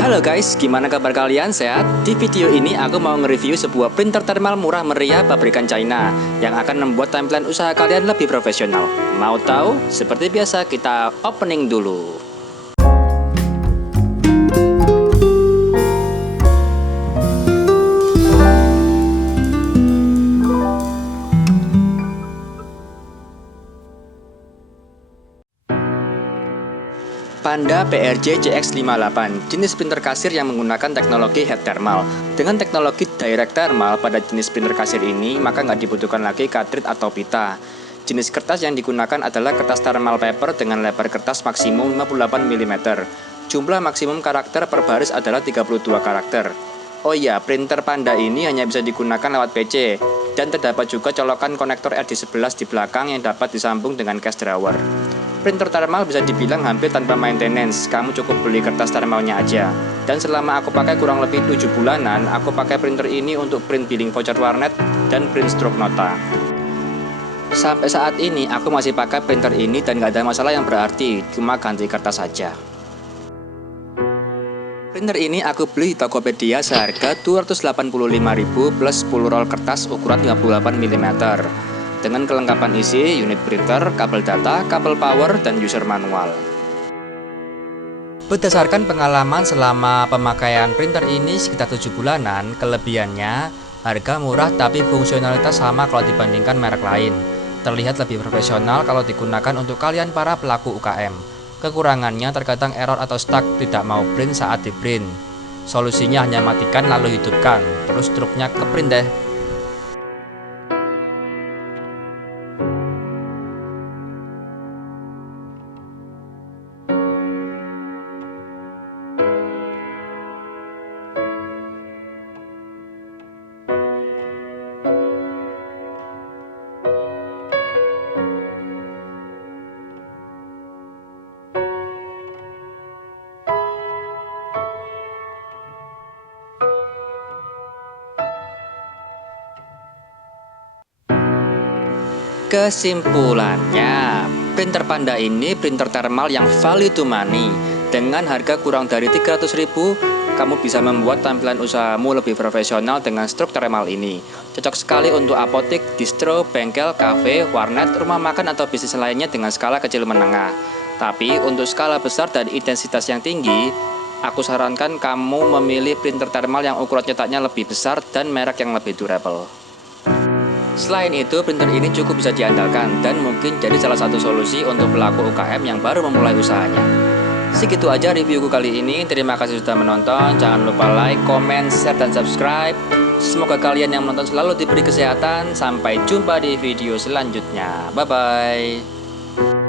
Halo guys, gimana kabar kalian? Sehat? Di video ini aku mau nge-review sebuah printer thermal murah meriah pabrikan China yang akan membuat tampilan usaha kalian lebih profesional. Mau tahu? Seperti biasa kita opening dulu. Panda PRJ CX58, jenis printer kasir yang menggunakan teknologi head thermal. Dengan teknologi direct thermal pada jenis printer kasir ini, maka nggak dibutuhkan lagi cartridge atau pita. Jenis kertas yang digunakan adalah kertas thermal paper dengan lebar kertas maksimum 58 mm. Jumlah maksimum karakter per baris adalah 32 karakter. Oh iya, printer Panda ini hanya bisa digunakan lewat PC, dan terdapat juga colokan konektor RD11 di belakang yang dapat disambung dengan cache drawer. Printer thermal bisa dibilang hampir tanpa maintenance, kamu cukup beli kertas thermalnya aja. Dan selama aku pakai kurang lebih 7 bulanan, aku pakai printer ini untuk print billing voucher warnet dan print stroke nota. Sampai saat ini aku masih pakai printer ini dan gak ada masalah yang berarti, cuma ganti kertas saja. Printer ini aku beli di Tokopedia seharga 285.000 plus 10 roll kertas ukuran 58 mm. Dengan kelengkapan isi, unit printer, kabel data, kabel power, dan user manual. Berdasarkan pengalaman selama pemakaian printer ini sekitar 7 bulanan, kelebihannya harga murah tapi fungsionalitas sama kalau dibandingkan merek lain. Terlihat lebih profesional kalau digunakan untuk kalian para pelaku UKM. Kekurangannya terkadang error atau stuck, tidak mau print saat di print. Solusinya hanya matikan lalu hidupkan, terus truknya ke print deh. Kesimpulannya, printer Panda ini printer thermal yang value to money. Dengan harga kurang dari 300.000, kamu bisa membuat tampilan usahamu lebih profesional dengan struk thermal ini. Cocok sekali untuk apotik, distro, bengkel, kafe, warnet, rumah makan atau bisnis lainnya dengan skala kecil menengah. Tapi untuk skala besar dan intensitas yang tinggi, aku sarankan kamu memilih printer thermal yang ukuran cetaknya lebih besar dan merek yang lebih durable. Selain itu, printer ini cukup bisa diandalkan dan mungkin jadi salah satu solusi untuk pelaku UKM yang baru memulai usahanya. Segitu aja reviewku kali ini. Terima kasih sudah menonton. Jangan lupa like, comment, share, dan subscribe. Semoga kalian yang menonton selalu diberi kesehatan. Sampai jumpa di video selanjutnya. Bye-bye.